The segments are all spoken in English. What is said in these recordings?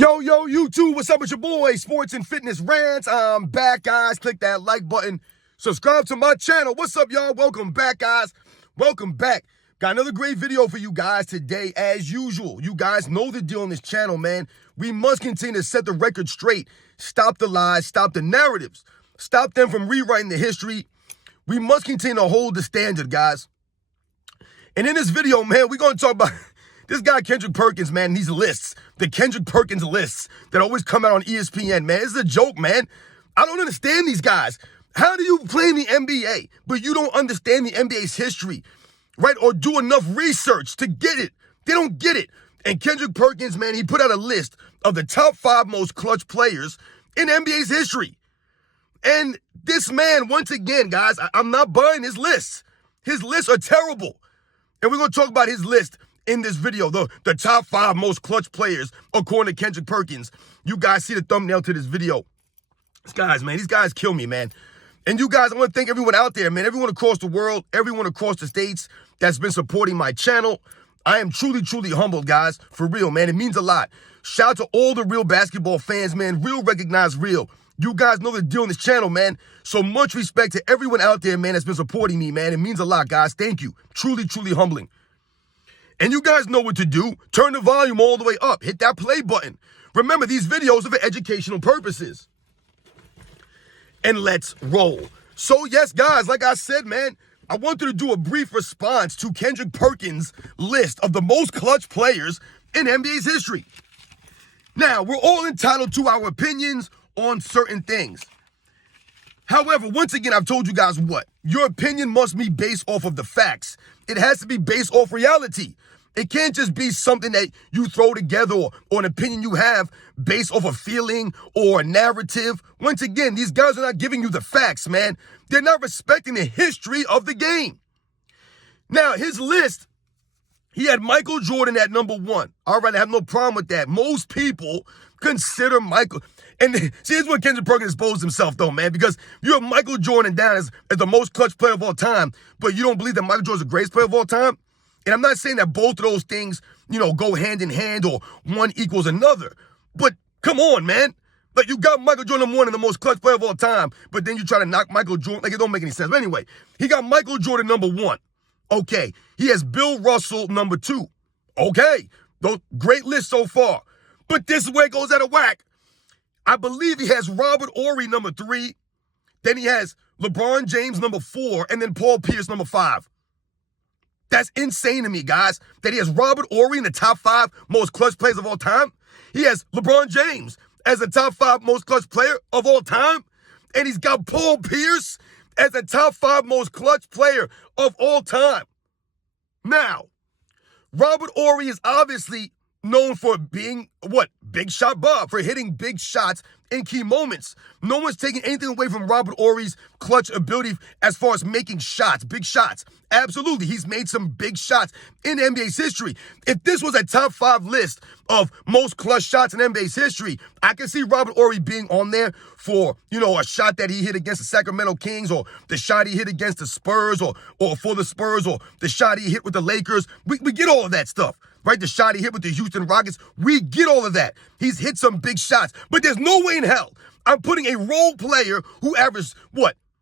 Yo, YouTube, what's up with your boy, Sports and Fitness Rants? I'm back, guys. Click that like button. Subscribe to my channel. What's up, y'all? Welcome back, guys. Welcome back. Got another great video for you guys today, as usual. You guys know the deal on this channel, man. We must continue to set the record straight. Stop the lies, stop the narratives. Stop them from rewriting the history. We must continue to hold the standard, guys. And in this video, man, we're going to talk about this guy, Kendrick Perkins, man, these lists, the Kendrick Perkins lists that always come out on ESPN, man. It's a joke, man. I don't understand these guys. How do you play in the NBA, but you don't understand the NBA's history, right? Or do enough research to get it. They don't get it. And Kendrick Perkins, man, he put out a list of the top 5 most clutch players in NBA's history. And this man, once again, guys, I'm not buying his lists. His lists are terrible. And we're going to talk about his list in this video, the top 5 most clutch players, according to Kendrick Perkins. You guys see the thumbnail to this video. These guys kill me, man. And you guys, I want to thank everyone out there, man, everyone across the world, everyone across the states that's been supporting my channel. I am truly, truly humbled, guys, for real, man. It means a lot. Shout out to all the real basketball fans, man. Real recognize real. You guys know the deal on this channel, man. So much respect to everyone out there, man, that's been supporting me, man. It means a lot, guys. Thank you. Truly, truly humbling. And you guys know what to do. Turn the volume all the way up. Hit that play button. Remember, these videos are for educational purposes. And let's roll. So, yes, guys, like I said, man, I wanted to do a brief response to Kendrick Perkins' list of the most clutch players in NBA's history. Now, we're all entitled to our opinions on certain things. However, once again, I've told you guys what? Your opinion must be based off of the facts. It has to be based off reality. It can't just be something that you throw together or an opinion you have based off a feeling or a narrative. Once again, these guys are not giving you the facts, man. They're not respecting the history of the game. Now, his list, he had Michael Jordan at number 1. All right, I have no problem with that. Most people consider Michael. And see, here's what Kendrick Perkins exposed himself, though, man, because you have Michael Jordan down as the most clutch player of all time, but you don't believe that Michael Jordan's the greatest player of all time? And I'm not saying that both of those things, go hand in hand or one equals another. But come on, man. Like, you got Michael Jordan number 1 and the most clutch player of all time, but then you try to knock Michael Jordan. Like, it don't make any sense. But anyway, he got Michael Jordan number 1. Okay. He has Bill Russell number 2. Okay. Those great list so far. But this is where it goes out of whack. I believe he has Robert Horry number 3. Then he has LeBron James number 4. And then Paul Pierce number 5. That's insane to me, guys, that he has Robert Horry in the top 5 most clutch players of all time. He has LeBron James as the top 5 most clutch player of all time. And he's got Paul Pierce as the top 5 most clutch player of all time. Now, Robert Horry is obviously known for being, Big Shot Bob, for hitting big shots in key moments. No one's taking anything away from Robert Horry's clutch ability as far as making shots, big shots. Absolutely, he's made some big shots in NBA's history. If this was a top 5 list of most clutch shots in NBA's history, I can see Robert Horry being on there for, a shot that he hit against the Sacramento Kings, or the shot he hit against the Spurs, or for the Spurs, or the shot he hit with the Lakers. We get all of that stuff. Right, the shot he hit with the Houston Rockets, we get all of that. He's hit some big shots, but there's no way in hell I'm putting a role player who averaged,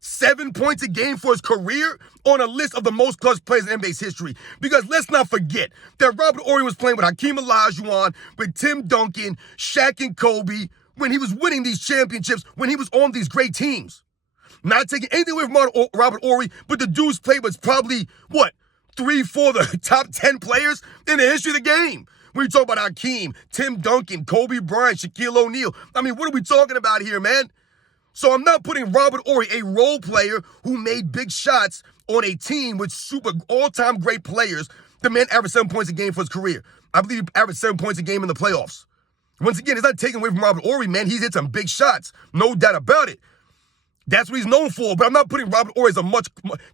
7 points a game for his career on a list of the most clutch players in NBA's history. Because let's not forget that Robert Horry was playing with Hakeem Olajuwon, with Tim Duncan, Shaq and Kobe, when he was winning these championships, when he was on these great teams. Not taking anything away from Robert Horry, but the dude's play was probably, 3, 4 of the top 10 players in the history of the game. When you talk about Hakeem, Tim Duncan, Kobe Bryant, Shaquille O'Neal. I mean, what are we talking about here, man? So I'm not putting Robert Horry, a role player who made big shots on a team with super all-time great players. The man averaged 7 points a game for his career. I believe he averaged 7 points a game in the playoffs. Once again, it's not taking away from Robert Horry, man. He's hit some big shots. No doubt about it. That's what he's known for, but I'm not putting Robert Horry as a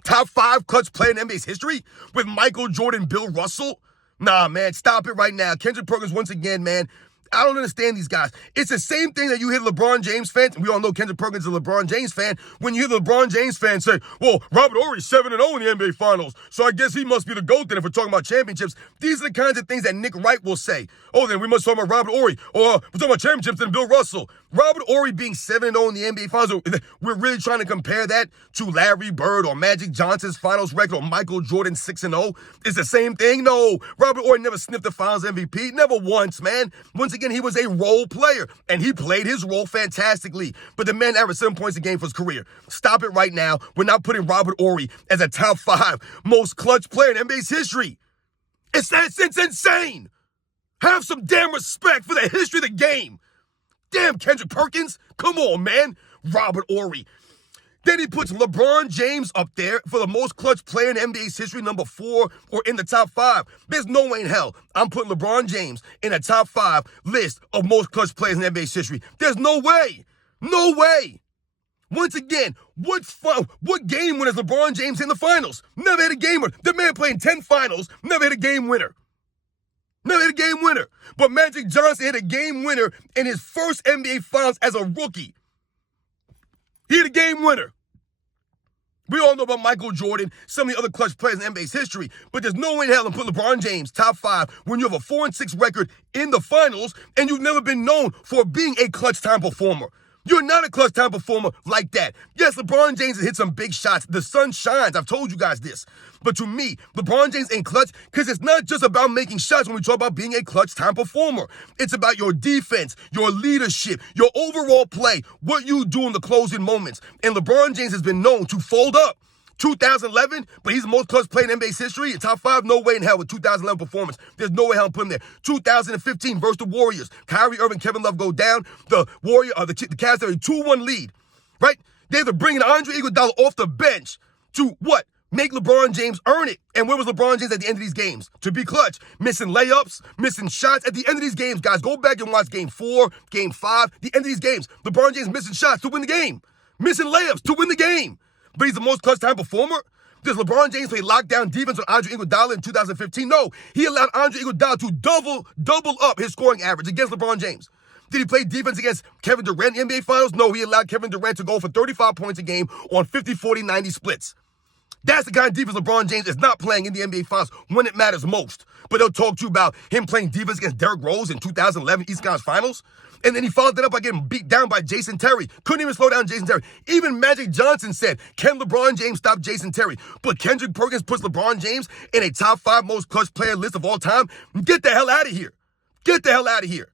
top 5 clutch player in NBA's history with Michael Jordan, Bill Russell. Nah, man, stop it right now. Kendrick Perkins, once again, man, I don't understand these guys. It's the same thing that you hear LeBron James fans, and we all know Kendrick Perkins is a LeBron James fan, when you hear the LeBron James fans say, well, Robert Horry's 7-0 in the NBA Finals, so I guess he must be the GOAT then if we're talking about championships. These are the kinds of things that Nick Wright will say. Oh, then we must talk about Robert Horry, or we're talking about championships and Bill Russell. Robert Horry being 7-0 in the NBA Finals, we're really trying to compare that to Larry Bird or Magic Johnson's finals record or Michael Jordan's 6-0. It's the same thing? No. Robert Horry never sniffed the finals MVP. Never once, man. Once again, he was a role player, and he played his role fantastically. But the man averaged 7 points a game for his career. Stop it right now. We're not putting Robert Horry as a top 5 most clutch player in NBA's history. It's insane. Have some damn respect for the history of the game. Damn, Kendrick Perkins. Come on, man. Robert Horry. Then he puts LeBron James up there for the most clutch player in NBA's history, number 4, or in the top 5. There's no way in hell I'm putting LeBron James in a top 5 list of most clutch players in NBA's history. There's no way. No way. Once again, what game winner is LeBron James in the finals? Never hit a game winner. The man played 10 finals, never hit a game winner. Never hit a game winner. But Magic Johnson hit a game winner in his first NBA Finals as a rookie. He hit a game winner. We all know about Michael Jordan, some of the other clutch players in NBA's history, but there's no way in hell to put LeBron James top 5 when you have a 4-6 record in the finals and you've never been known for being a clutch time performer. You're not a clutch time performer like that. Yes, LeBron James has hit some big shots. The sun shines. I've told you guys this. But to me, LeBron James ain't clutch because it's not just about making shots when we talk about being a clutch time performer. It's about your defense, your leadership, your overall play, what you do in the closing moments. And LeBron James has been known to fold up. 2011, but he's the most clutch player in NBA's history. In top 5, no way in hell with 2011 performance. There's no way hell I'm putting him there. 2015 versus the Warriors. Kyrie Irving, Kevin Love go down. The Cavs have a 2-1 lead, right? They have to bring in Andre Iguodala off the bench to what? Make LeBron James earn it. And where was LeBron James at the end of these games? To be clutch. Missing layups, missing shots. At the end of these games, guys, go back and watch game 4, game 5. The end of these games, LeBron James missing shots to win the game. Missing layups to win the game. But he's the most clutch time performer? Does LeBron James play lockdown defense with Andre Iguodala in 2015? No. He allowed Andre Iguodala to double up his scoring average against LeBron James. Did he play defense against Kevin Durant in the NBA Finals? No. He allowed Kevin Durant to go for 35 points a game on 50, 40, 90 splits. That's the kind of defense LeBron James is not playing in the NBA Finals when it matters most. But they'll talk to you about him playing defense against Derrick Rose in 2011 East Conference Finals. And then he followed it up by getting beat down by Jason Terry. Couldn't even slow down Jason Terry. Even Magic Johnson said, can LeBron James stop Jason Terry? But Kendrick Perkins puts LeBron James in a top 5 most clutch player list of all time. Get the hell out of here. Get the hell out of here.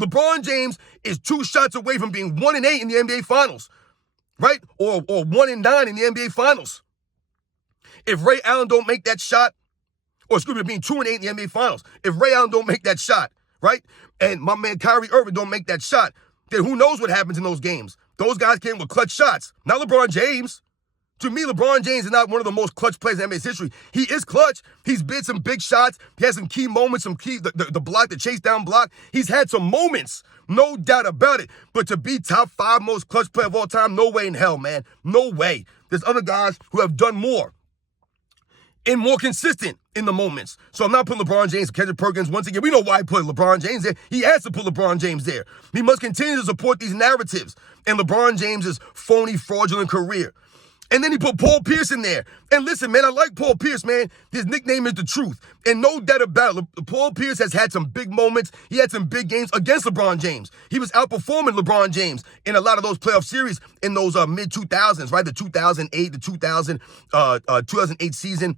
LeBron James is 2 shots away from being 1-8 in the NBA Finals, right? Or 1-9 in the NBA Finals. If Ray Allen don't make that shot, or excuse me, being 2-8 in the NBA Finals, if Ray Allen don't make that shot, right, and my man Kyrie Irving don't make that shot, then who knows what happens in those games? Those guys came with clutch shots. Not LeBron James. To me, LeBron James is not one of the most clutch players in NBA's history. He is clutch. He's bid some big shots. He has some key moments, the block, the chase down block. He's had some moments, no doubt about it. But to be top 5 most clutch player of all time, no way in hell, man. No way. There's other guys who have done more and more consistent in the moments. So I'm not putting LeBron James, Kendrick Perkins. Once again, we know why he put LeBron James there. He has to put LeBron James there. He must continue to support these narratives and LeBron James's phony, fraudulent career. And then he put Paul Pierce in there. And listen, man, I like Paul Pierce, man. His nickname is The Truth. And no doubt about it, Paul Pierce has had some big moments. He had some big games against LeBron James. He was outperforming LeBron James in a lot of those playoff series in those mid-2000s, right? The 2008, the 2008 season.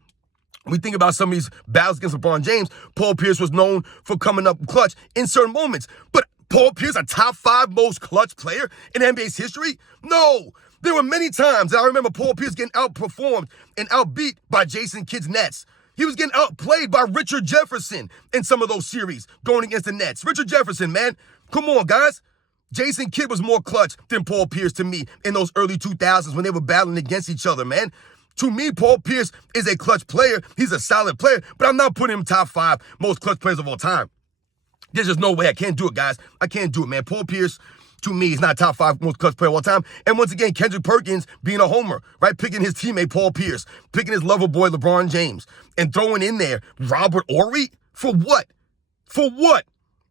We think about some of these battles against LeBron James. Paul Pierce was known for coming up clutch in certain moments. But Paul Pierce, a top 5 most clutch player in NBA's history? No. There were many times that I remember Paul Pierce getting outperformed and outbeat by Jason Kidd's Nets. He was getting outplayed by Richard Jefferson in some of those series going against the Nets. Richard Jefferson, man. Come on, guys. Jason Kidd was more clutch than Paul Pierce to me in those early 2000s when they were battling against each other, man. To me, Paul Pierce is a clutch player. He's a solid player, but I'm not putting him top 5 most clutch players of all time. There's just no way. I can't do it, guys. I can't do it, man. Paul Pierce, to me, is not top 5 most clutch player of all time. And once again, Kendrick Perkins being a homer, right? Picking his teammate, Paul Pierce, picking his lover boy, LeBron James, and throwing in there Robert Horry? For what? For what?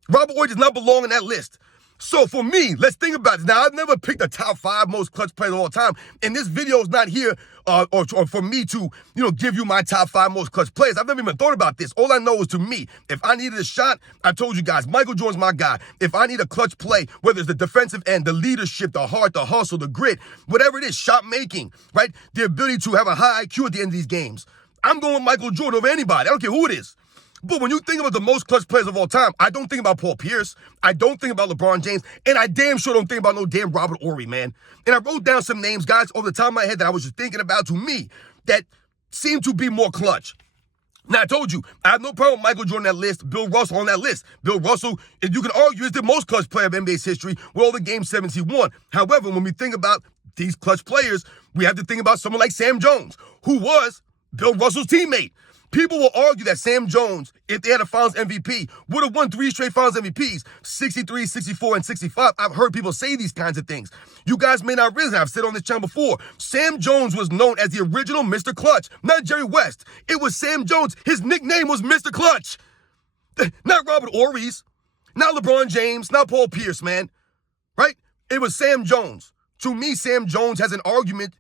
Robert Horry does not belong in that list. So for me, let's think about it. Now, I've never picked the top 5 most clutch players of all time, and this video is not here or for me to, give you my top 5 most clutch players. I've never even thought about this. All I know is, to me, if I needed a shot, I told you guys, Michael Jordan's my guy. If I need a clutch play, whether it's the defensive end, the leadership, the heart, the hustle, the grit, whatever it is, shot making, right? The ability to have a high IQ at the end of these games, I'm going with Michael Jordan over anybody. I don't care who it is. But when you think about the most clutch players of all time, I don't think about Paul Pierce. I don't think about LeBron James. And I damn sure don't think about no damn Robert Horry, man. And I wrote down some names, guys, off the top of my head that I was just thinking about, to me, that seem to be more clutch. Now, I told you, I have no problem with Michael Jordan on that list, Bill Russell on that list. Bill Russell, if you can argue, is the most clutch player of NBA's history with all the Game 7s he won. However, when we think about these clutch players, we have to think about someone like Sam Jones, who was Bill Russell's teammate. People will argue that Sam Jones, if they had a Finals MVP, would have won 3 straight Finals MVPs, 63, 64, and 65. I've heard people say these kinds of things. You guys may not realize, I've said on this channel before, Sam Jones was known as the original Mr. Clutch, not Jerry West. It was Sam Jones. His nickname was Mr. Clutch. Not Robert Horry's, not LeBron James, not Paul Pierce, man. Right? It was Sam Jones. To me, Sam Jones has an argument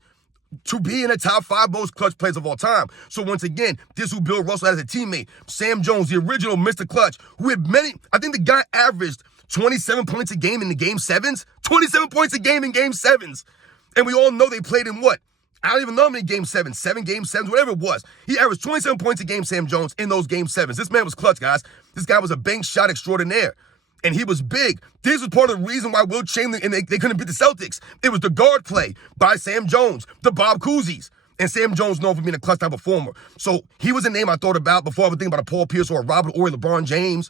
to be in the top 5 most clutch players of all time. So once again, this is who Bill Russell had as a teammate. Sam Jones, the original Mr. Clutch, who had I think the guy averaged 27 points a game in the Game 7s. 27 points a game in Game 7s. And we all know they played in what? I don't even know how many Game 7s, 7 Game 7s, whatever it was. He averaged 27 points a game, Sam Jones, in those Game 7s. This man was clutch, guys. This guy was a bank shot extraordinaire. And he was big. This was part of the reason why Wilt Chamberlain and they couldn't beat the Celtics. It was the guard play by Sam Jones, the Bob Cousy's. And Sam Jones known for being a clutch type performer. So he was a name I thought about before I would think about a Paul Pierce or a Robert Horry, LeBron James.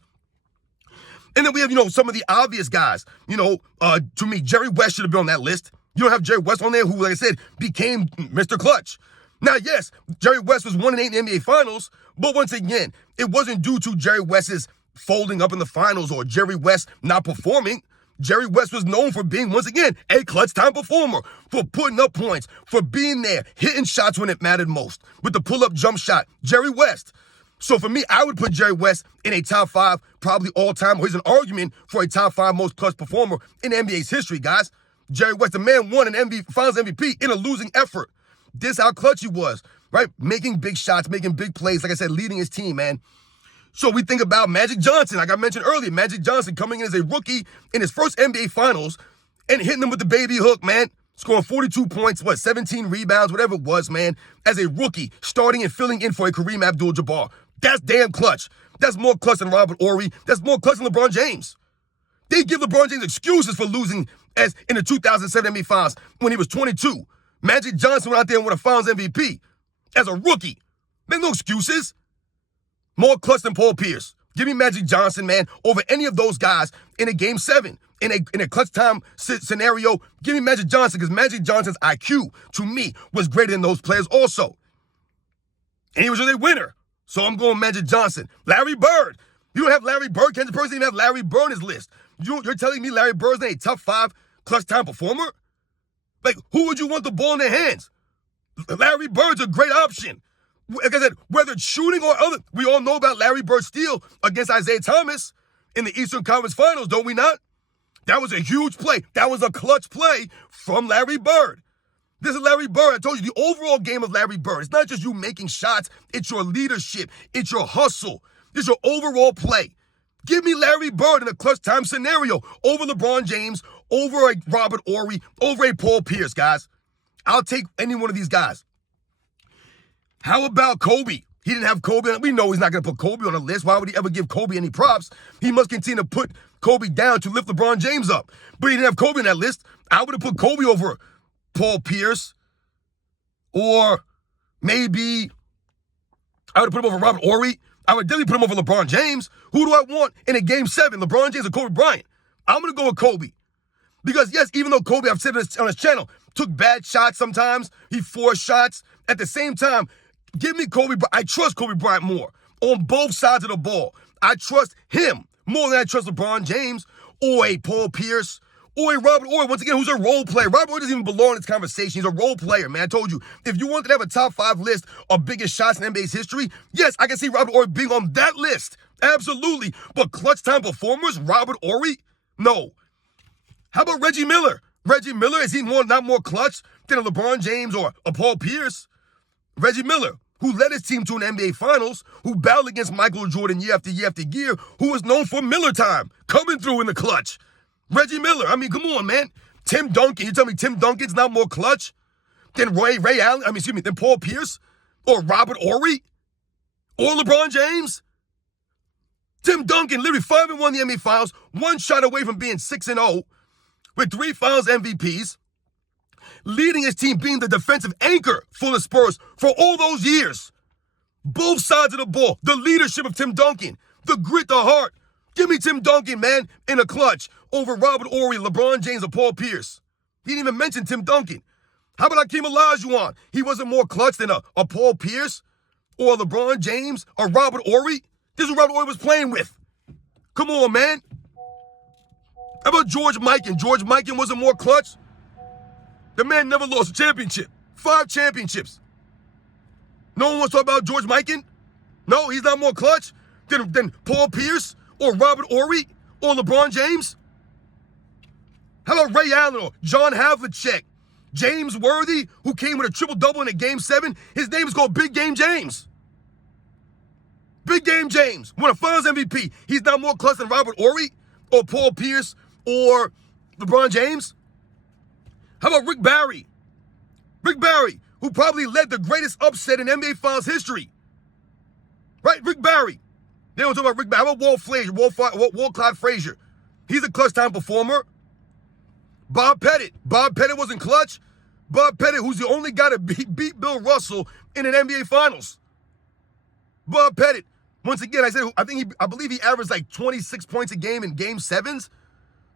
And then we have, some of the obvious guys. To me, Jerry West should have been on that list. You don't have Jerry West on there, who, like I said, became Mr. Clutch. Now, yes, Jerry West was 1-8 in the NBA Finals, but once again, it wasn't due to Jerry West's folding up in the finals or Jerry West not performing. Jerry West was known for being, once again, a clutch time performer, for putting up points, for being there, hitting shots when it mattered most, with the pull-up jump shot. Jerry West. So for me, I would put Jerry West in a top 5, probably all-time, or he's an argument for a top 5 most clutch performer in NBA's history, guys. Jerry West, the man, won an Finals MVP in a losing effort. This is how clutch he was, right? Making big shots, making big plays, like I said, leading his team, man. So we think about Magic Johnson, like I mentioned earlier. Magic Johnson coming in as a rookie in his first NBA Finals and hitting them with the baby hook, man. Scoring 42 points, 17 rebounds, whatever it was, man. As a rookie, starting and filling in for a Kareem Abdul-Jabbar. That's damn clutch. That's more clutch than Robert Horry. That's more clutch than LeBron James. They give LeBron James excuses for losing as in the 2007 NBA Finals when he was 22. Magic Johnson went out there and won a Finals MVP as a rookie. There's no excuses. More clutch than Paul Pierce. Give me Magic Johnson, man, over any of those guys in a Game 7, in a clutch time scenario. Give me Magic Johnson, because Magic Johnson's IQ, to me, was greater than those players also. And he was just a winner. So I'm going Magic Johnson. Larry Bird. You don't have Larry Bird. Kendrick Perkins didn't have Larry Bird on his list. You're telling me Larry Bird's not a top 5 clutch time performer? Like, who would you want the ball in their hands? Larry Bird's a great option. Like I said, whether it's shooting or other, we all know about Larry Bird's steal against Isaiah Thomas in the Eastern Conference Finals, don't we not? That was a huge play. That was a clutch play from Larry Bird. This is Larry Bird. I told you, the overall game of Larry Bird, it's not just you making shots, it's your leadership, it's your hustle, it's your overall play. Give me Larry Bird in a clutch time scenario over LeBron James, over a Robert Horry, over a Paul Pierce, guys. I'll take any one of these guys. How about Kobe? He didn't have Kobe. We know he's not going to put Kobe on the list. Why would he ever give Kobe any props? He must continue to put Kobe down to lift LeBron James up. But he didn't have Kobe on that list. I would have put Kobe over Paul Pierce. Or maybe I would have put him over Robert Horry. I would definitely put him over LeBron James. Who do I want in a Game 7, LeBron James or Kobe Bryant? I'm going to go with Kobe. Because, yes, even though Kobe, I've said this on his channel, took bad shots sometimes, he forced shots. At the same time, give me Kobe Bryant. I trust Kobe Bryant more on both sides of the ball. I trust him more than I trust LeBron James or a Paul Pierce or a Robert Horry, once again, who's a role player. Robert Horry doesn't even belong in this conversation. He's a role player, man. I told you, if you wanted to have a top 5 list of biggest shots in NBA's history, yes, I can see Robert Horry being on that list Absolutely. But clutch time performers, Robert Horry? No. How about Reggie Miller? Reggie Miller, is he not more clutch than a LeBron James or a Paul Pierce? Reggie Miller, who led his team to an NBA Finals, who battled against Michael Jordan year after year after year, who was known for Miller time, coming through in the clutch. Reggie Miller, I mean, come on, man. Tim Duncan, you tell me Tim Duncan's not more clutch than Ray Allen, than Paul Pierce or Robert Horry or LeBron James? Tim Duncan literally 5-1 in the NBA Finals, one shot away from being 6-0 with 3 Finals MVPs, leading his team being the defensive anchor for the Spurs for all those years. Both sides of the ball, the leadership of Tim Duncan, the grit, the heart. Give me Tim Duncan, man, in a clutch over Robert Horry, LeBron James, or Paul Pierce. He didn't even mention Tim Duncan. How about Hakeem Olajuwon? He wasn't more clutch than a Paul Pierce or LeBron James or Robert Horry. This is what Robert Horry was playing with. Come on, man. How about George Mikan? George Mikan wasn't more clutch. The man never lost a championship. 5 championships. No one wants to talk about George Mikan? No, he's not more clutch than Paul Pierce or Robert Horry or LeBron James? How about Ray Allen or John Havlicek? James Worthy, who came with a triple-double in a Game 7, his name is called Big Game James. Big Game James, won a Finals MVP. He's not more clutch than Robert Horry or Paul Pierce or LeBron James? How about Rick Barry? Rick Barry, who probably led the greatest upset in NBA Finals history. Right, Rick Barry. They don't talk about Rick Barry. How about Walt Clyde Frazier? He's a clutch time performer. Bob Pettit. Bob Pettit wasn't clutch. Bob Pettit, who's the only guy to beat Bill Russell in an NBA Finals. Bob Pettit. Once again, I believe he averaged like 26 points a game in Game 7s.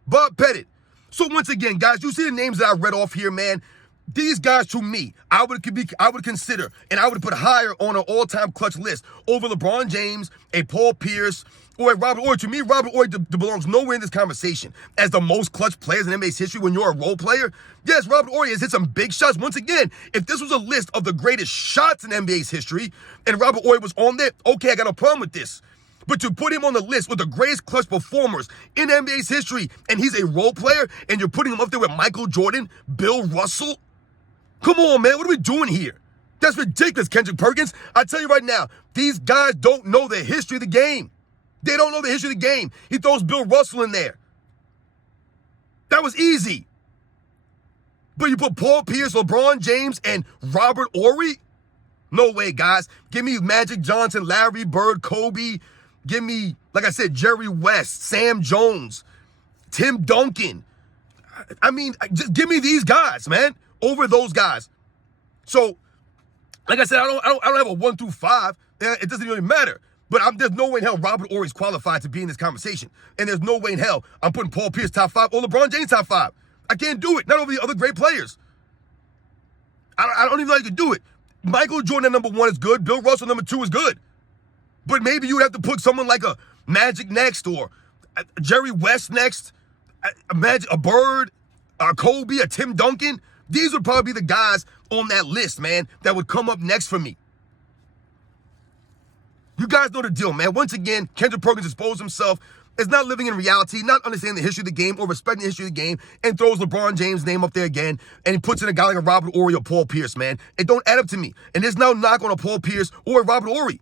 Bob Pettit. So once again, guys, you see the names that I read off here, man. These guys, to me, I would consider, and I would put higher on an all-time clutch list over LeBron James, a Paul Pierce, or a Robert Horry. To me, Robert Horry belongs nowhere in this conversation as the most clutch players in NBA's history when you're a role player. Yes, Robert Horry has hit some big shots. Once again, if this was a list of the greatest shots in NBA's history, and Robert Horry was on there, okay, I got no problem with this. But to put him on the list with the greatest clutch performers in NBA's history, and he's a role player, and you're putting him up there with Michael Jordan, Bill Russell? Come on, man. What are we doing here? That's ridiculous, Kendrick Perkins. I tell you right now, these guys don't know the history of the game. They don't know the history of the game. He throws Bill Russell in there. That was easy. But you put Paul Pierce, LeBron James, and Robert Horry? No way, guys. Give me Magic Johnson, Larry Bird, Kobe. Give me, like I said, Jerry West, Sam Jones, Tim Duncan. Just give me these guys, man, over those guys. So, like I said, I don't have a 1 through 5. It doesn't really matter. But there's no way in hell Robert Horry is qualified to be in this conversation. And there's no way in hell I'm putting Paul Pierce top 5 or LeBron James top 5. I can't do it. Not over the other great players. I don't even know how you can do it. Michael Jordan at number 1 is good. Bill Russell number 2 is good. But maybe you would have to put someone like a Magic next or a Jerry West next, a Bird, a Kobe, a Tim Duncan. These would probably be the guys on that list, man, that would come up next for me. You guys know the deal, man. Once again, Kendrick Perkins exposed himself as not living in reality, not understanding the history of the game or respecting the history of the game, and throws LeBron James' name up there again, and he puts in a guy like a Robert Horry or Paul Pierce, man. It don't add up to me. And there's no knock on a Paul Pierce or a Robert Horry,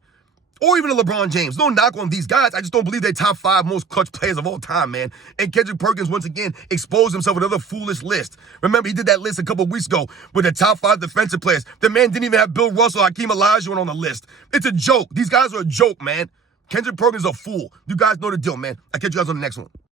or even a LeBron James. No knock on these guys. I just don't believe they're top 5 most clutch players of all time, man. And Kendrick Perkins, once again, exposed himself with another foolish list. Remember, he did that list a couple weeks ago with the top 5 defensive players. The man didn't even have Bill Russell or Hakeem Olajuwon on the list. It's a joke. These guys are a joke, man. Kendrick Perkins is a fool. You guys know the deal, man. I'll catch you guys on the next one.